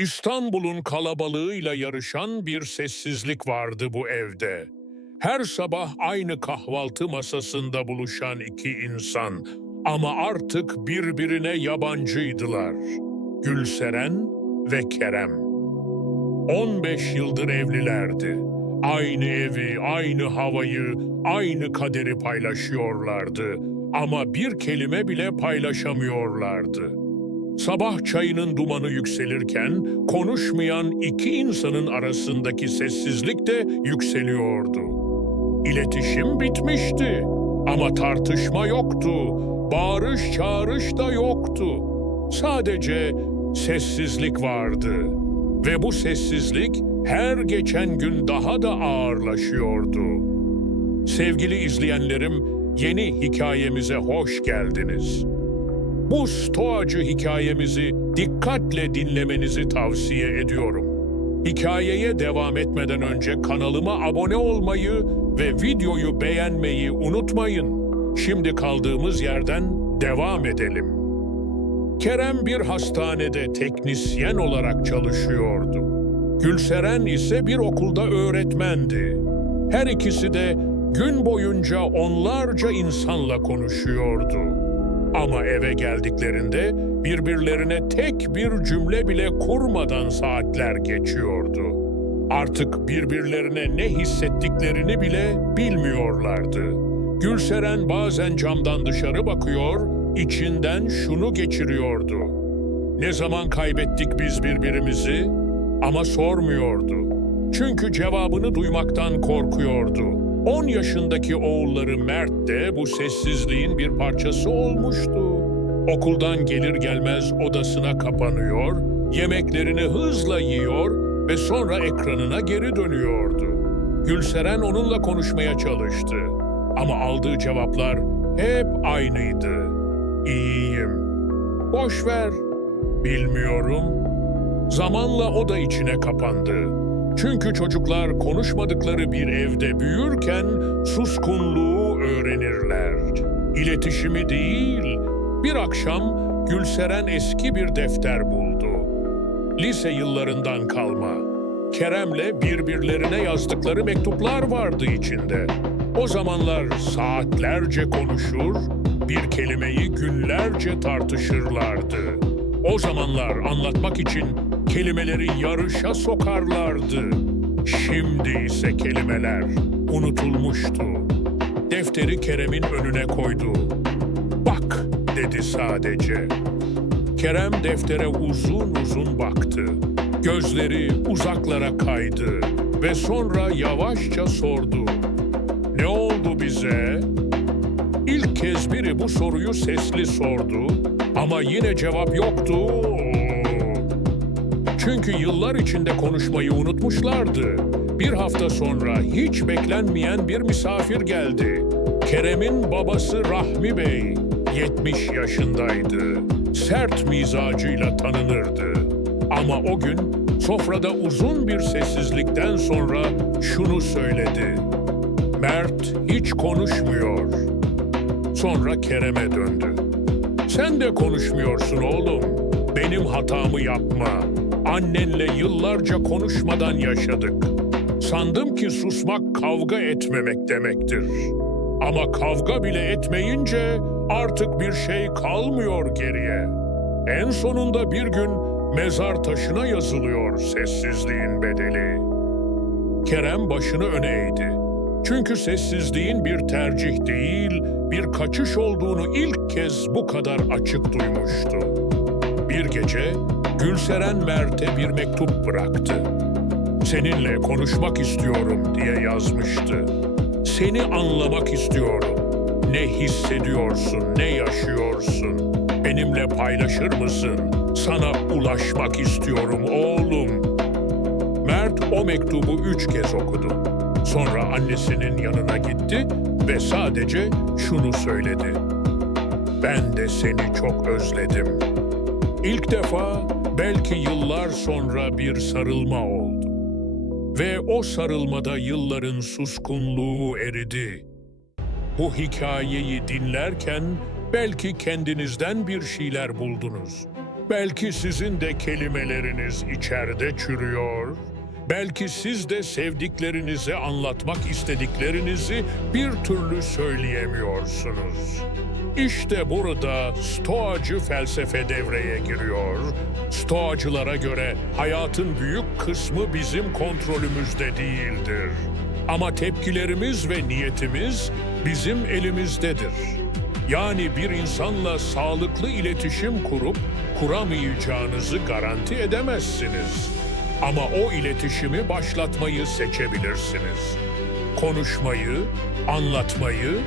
İstanbul'un kalabalığıyla yarışan bir sessizlik vardı bu evde. Her sabah aynı kahvaltı masasında buluşan iki insan ama artık birbirine yabancıydılar. Gülseren ve Kerem. 15 yıldır evlilerdi. Aynı evi, aynı havayı, aynı kaderi paylaşıyorlardı ama bir kelime bile paylaşamıyorlardı. Sabah çayının dumanı yükselirken konuşmayan iki insanın arasındaki sessizlik de yükseliyordu. İletişim bitmişti ama tartışma yoktu, bağırış çağırış da yoktu. Sadece sessizlik vardı ve bu sessizlik her geçen gün daha da ağırlaşıyordu. Sevgili izleyenlerim, yeni hikayemize hoş geldiniz. Bu stoacı hikayemizi dikkatle dinlemenizi tavsiye ediyorum. Hikayeye devam etmeden önce kanalıma abone olmayı ve videoyu beğenmeyi unutmayın. Şimdi kaldığımız yerden devam edelim. Kerem bir hastanede teknisyen olarak çalışıyordu. Gülseren ise bir okulda öğretmendi. Her ikisi de gün boyunca onlarca insanla konuşuyordu. Ama eve geldiklerinde birbirlerine tek bir cümle bile kurmadan saatler geçiyordu. Artık birbirlerine ne hissettiklerini bile bilmiyorlardı. Gülseren bazen camdan dışarı bakıyor, içinden şunu geçiriyordu. Ne zaman kaybettik biz birbirimizi? Ama sormuyordu. Çünkü cevabını duymaktan korkuyordu. 10 yaşındaki oğulları Mert de bu sessizliğin bir parçası olmuştu. Okuldan gelir gelmez odasına kapanıyor, yemeklerini hızla yiyor ve sonra ekranına geri dönüyordu. Gülseren onunla konuşmaya çalıştı. Ama aldığı cevaplar hep aynıydı. İyiyim. Boş ver. Bilmiyorum. Zamanla o da içine kapandı. Çünkü çocuklar konuşmadıkları bir evde büyürken suskunluğu öğrenirler. İletişimi değil. Bir akşam Gülseren eski bir defter buldu. Lise yıllarından kalma. Kerem'le birbirlerine yazdıkları mektuplar vardı içinde. O zamanlar saatlerce konuşur, bir kelimeyi günlerce tartışırlardı. O zamanlar anlatmak için kelimeleri yarışa sokarlardı. Şimdi ise kelimeler unutulmuştu. Defteri Kerem'in önüne koydu. "Bak," dedi sadece. Kerem deftere uzun uzun baktı. Gözleri uzaklara kaydı ve sonra yavaşça sordu. "Ne oldu bize?" İlk kez biri bu soruyu sesli sordu ama yine cevap yoktu. Çünkü yıllar içinde konuşmayı unutmuşlardı. Bir hafta sonra hiç beklenmeyen bir misafir geldi. Kerem'in babası Rahmi Bey, 70 yaşındaydı. Sert mizacıyla tanınırdı. Ama o gün sofrada uzun bir sessizlikten sonra şunu söyledi. "Mert hiç konuşmuyor." Sonra Kerem'e döndü. "Sen de konuşmuyorsun oğlum. Benim hatamı yapma. Annenle yıllarca konuşmadan yaşadık. Sandım ki susmak kavga etmemek demektir. Ama kavga bile etmeyince artık bir şey kalmıyor geriye. En sonunda bir gün mezar taşına yazılıyor sessizliğin bedeli." Kerem başını öne eğdi. Çünkü sessizliğin bir tercih değil, bir kaçış olduğunu ilk kez bu kadar açık duymuştu. Bir gece Gülseren Mert'e bir mektup bıraktı. "Seninle konuşmak istiyorum," diye yazmıştı. "Seni anlamak istiyorum. Ne hissediyorsun, ne yaşıyorsun? Benimle paylaşır mısın? Sana ulaşmak istiyorum oğlum." Mert o mektubu 3 kez okudu. Sonra annesinin yanına gitti ve sadece şunu söyledi. "Ben de seni çok özledim." İlk defa belki yıllar sonra bir sarılma oldu. Ve o sarılmada yılların suskunluğu eridi. Bu hikayeyi dinlerken belki kendinizden bir şeyler buldunuz. Belki sizin de kelimeleriniz içeride çürüyor. Belki siz de sevdiklerinize anlatmak istediklerinizi bir türlü söyleyemiyorsunuz. İşte burada Stoacı felsefe devreye giriyor. Stoacılara göre hayatın büyük kısmı bizim kontrolümüzde değildir. Ama tepkilerimiz ve niyetimiz bizim elimizdedir. Yani bir insanla sağlıklı iletişim kurup kuramayacağınızı garanti edemezsiniz. Ama o iletişimi başlatmayı seçebilirsiniz. Konuşmayı, anlatmayı,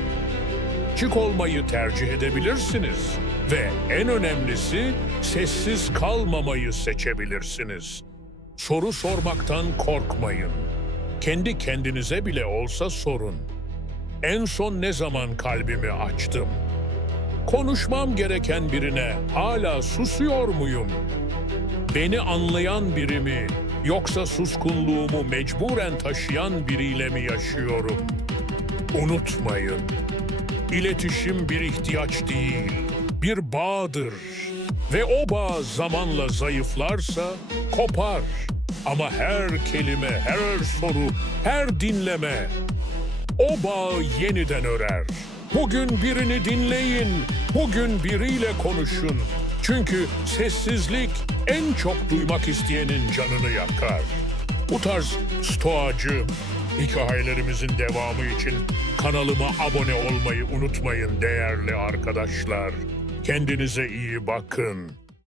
açık olmayı tercih edebilirsiniz. Ve en önemlisi sessiz kalmamayı seçebilirsiniz. Soru sormaktan korkmayın. Kendi kendinize bile olsa sorun. En son ne zaman kalbimi açtım? Konuşmam gereken birine hala susuyor muyum? Beni anlayan biri mi, yoksa suskunluğumu mecburen taşıyan biriyle mi yaşıyorum? Unutmayın, iletişim bir ihtiyaç değil, bir bağdır. Ve o bağ zamanla zayıflarsa kopar. Ama her kelime, her soru, her dinleme o bağı yeniden örer. Bugün birini dinleyin, bugün biriyle konuşun. Çünkü sessizlik en çok duymak isteyenin canını yakar. Bu tarz stoacı hikayelerimizin devamı için kanalıma abone olmayı unutmayın değerli arkadaşlar. Kendinize iyi bakın.